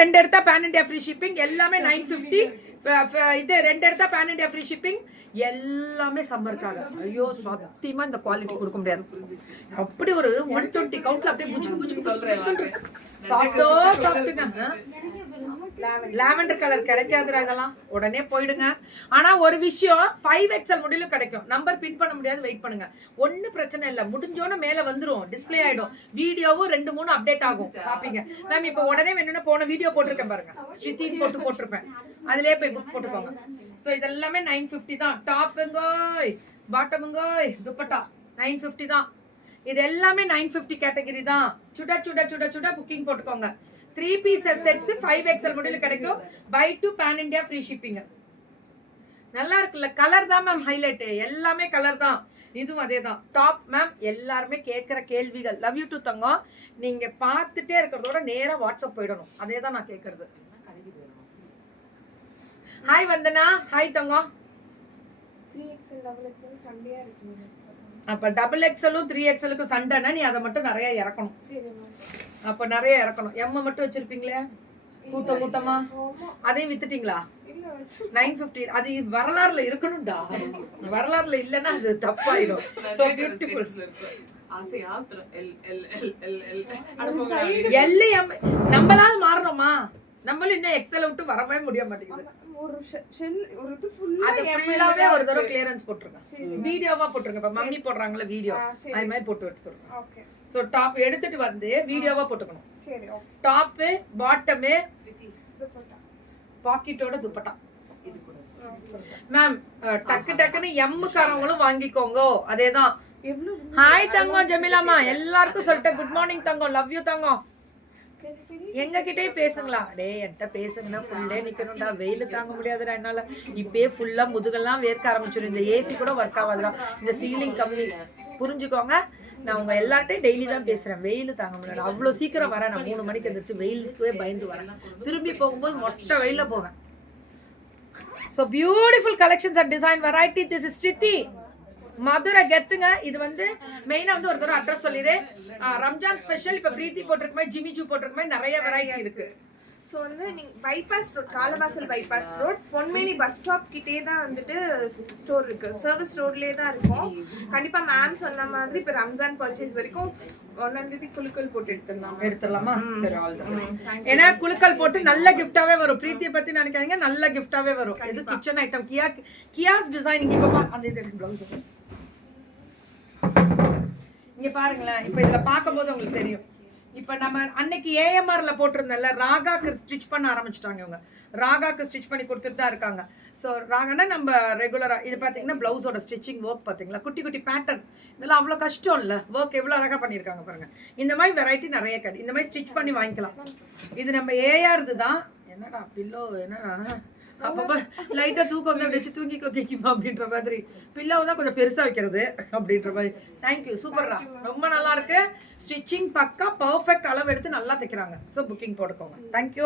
ரெண்டு எடுத்தா pan India free shipping. எல்லாமே 950. இது ரெண்டு எடுத்தா பேன் இண்டியா ஃப்ரீ ஷிப்பிங். எல்லாமே சம்மருக்காக. ஐயோ சத்தியமா இந்த குவாலிட்டி கொடுக்க முடியாது. அப்படி ஒரு 120 கவுண்ட்ல அப்படியே புச்சுக்கு சாப்பிட்டுங்க. லாவெண்டர் கலர் கிடைக்காதுடா இதெல்லாம், உடனே போயிடுங்க. ஆனா ஒரு விஷயம் 5XL முடியல கிடைக்கும். நம்பர் பின் பண்ண முடியாது, வெயிட் பண்ணுங்க. ஒன்னும் பிரச்சனை இல்லை, முடிஞ்சோன்னு மேல வந்துரும், டிஸ்பிளே ஆயிடும். வீடியோவும் 2-3 அப்டேட் ஆகும், பாப்பீங்க. மேம் இப்போ உடனே வேணும்னா போன வீடியோ போட்டிருக்கேன் பாருங்க, ஸ்ருதின்னு போட்டிருப்பேன், அதுலயே போய் புக் போட்டுக்கோங்க. ஸோ இதெல்லாமே 950 தான். டாப்புங்கோய் பாட்டமுங்கோய் துப்பட்டா 950 தான். இது எல்லாமே 950 கேட்டகரி தான். சுட புக்கிங் போட்டுக்கோங்க. 3 pieces sets 5XL முடியல கிடைக்கும். buy 2 pan India free shipping. நல்லா இருக்குல்ல? கலர் தான் மேம் ஹைலைட், எல்லாமே கலர் தான். இதுவும் அதே தான். டாப் மேம் எல்லாருமே கேட்குற கேள்விகள். லவ் யூ டு தங்கம். நீங்க பார்த்துட்டே இருக்கிறதோட நேரா வாட்ஸ்அப் போயிடணும், அதே தான் நான் கேட்கறது. ஹாய் வந்தனா, ஹாய் தங்கம். 3XL டபுள் எக்ஸ்எல் சண்டையா இருக்கு. அப்ப டபுள் எக்ஸ்எலும் 3XLக்கு சண்டைனா நீ அதை மட்டும் நிறைய இறக்கணும். அப்ப நிறைய இறக்கணும். எம் மட்டும் வச்சிருப்பீங்களே கூட்டமா, அதையும் வித்துட்டீங்களா? 950. அது வரலாறுல இருக்கணும்டா, வரலாறுல இல்லன்னா அது தப்பாயிடும். So beautiful. எல்லாம் நம்மளால மாறணுமா? நம்மளும் இன்னும் எக்ஸல் விட்டு வரவே முடிய மாட்டேங்குது. ஒரு ஷெல் ஒரு இது ஃபுல்லா ஃபுல்லாவே ஒரு தடவை கிளியரன்ஸ் போட்டுருங்க, வீடியோவா போட்டுருங்க. இப்ப மம்மி போடுறாங்கல வீடியோ, அது மாதிரி போட்டு எடுத்துருங்க. ஓகே. சோ டாப் எடுத்துட்டு வந்து வீடியோவா போட்டுக்கணும். சரி ஓகே. டாப் பாட்டம் துப்பட்டா, பாக்கெட்டோட துப்பட்டா. மேம் டக்குன்னு எம் காரங்களும் வாங்கிக்கோங்க, அதேதான். ஹாய் தங்கம் ஜெமிலாமா, எல்லாருக்கும் சொல்லிட்டேன் குட் மார்னிங் தங்கம், லவ் யூ தங்கம். எங்க கிட்டே பேசுங்களா? டே என்கிட்ட பேசுங்கன்னா ஃபுல் டே நிக்கணும்டா, வெயில் தாங்க முடியாதுடா என்னால. இப்பயே ஃபுல்லா முதுகெல்லாம் வேர்க்க ஆரம்பிச்சிடும். இந்த ஏசி கூட ஒர்க் ஆகாதுடா, இந்த சீலிங் கம்மி. புரிஞ்சுக்கோங்க, நான் உங்க எல்லார்ட்டையும் டெய்லி தான் பேசுறேன். வெயில் தாங்க முடியாது, அவ்வளவு சீக்கிரம் வரேன். நான் 3 மணிக்கு எந்திரிச்சு வெயிலுக்குவே பயந்து வரேன். திரும்பி போகும்போது மொட்டை வெயில போவேன். So beautiful collections and design variety. This is Shruti Madurai கெத்துங்க. இது வந்து மெயினா வந்து ஒரு தடவை அட்ரஸ் சொல்லிடு. ரம்ஜான் ஸ்பெஷல் இப்ப பிரீத்தி போட்டிருக்க மாதிரி, ஜிமிச்சூ போட்டிருக்க மாதிரி நிறைய வெரைட்டி இருக்கு. ஸோ வந்து நீங்க bypass road, Kalavasal bypass road, Ponmeni bus stop கிட்டே தான் வந்துட்டு ஸ்டோர் இருக்கு. சர்வீஸ் ரோட்லேயே தான் இருக்கும். கண்டிப்பா மேம் சொன்ன மாதிரி இப்போ ரம்ஜான் பர்ச்சேஸ் வரைக்கும் 1ஆம் தேதி குலுக்கல் போட்டு எடுத்துடலாமா? சரி, ஏன்னா குலுக்கல் போட்டு நல்ல கிஃப்டாவே வரும். பிரீத்தியை பத்தி நினைக்காதீங்க, நல்ல கிஃப்டாவே வரும். இது கிச்சன் ஐட்டம், கியாஸ் டிசைனிங். இப்ப அந்த பிளவுஸ் இங்க பாருங்களேன். இப்ப இதுல பார்க்கும்போது உங்களுக்கு தெரியும். இப்ப நம்ம அன்னைக்கு ஏஎம்ஆர்ல போட்டிருந்தோம்ல, ராகாக்கு ஸ்டிச் பண்ண ஆரம்பிச்சிட்டாங்க இவங்க. ராகாக்கு ஸ்டிச் பண்ணி கொடுத்துட்டு தான் இருக்காங்க. ஸோ ராகனா நம்ம ரெகுலரா இது பார்த்தீங்கன்னா பிளவுஸோட ஸ்டிச்சிங் ஒர்க் பார்த்தீங்களா, குட்டி குட்டி பேட்டர்ன். இதெல்லாம் அவ்வளோ கஷ்டம் இல்லை, ஒர்க் எவ்வளோ அழகாக பண்ணியிருக்காங்க பாருங்க. இந்த மாதிரி வெரைட்டி நிறைய கிடையாது. இந்த மாதிரி ஸ்டிச் பண்ணி வாங்கிக்கலாம். இது நம்ம ஏஆர்து தான். என்னடா பில்லோ, என்னடா அப்பப்போ லைட்டாக தூக்கம் வந்து வச்சு தூங்கிக்கோ கேட்குமா அப்படின்ற மாதிரி. பில்லோ தான் கொஞ்சம் பெருசாக வைக்கிறது அப்படின்ற மாதிரி. தேங்க்யூ, சூப்பர்டா, ரொம்ப நல்லா இருக்கு. ஸ்டிச்சிங் பக்கா பர்ஃபெக்ட் அளவு எடுத்து நல்லா தைக்கிறாங்க. ஸோ புக்கிங் போட்டுக்கோங்க. தேங்க்யூ.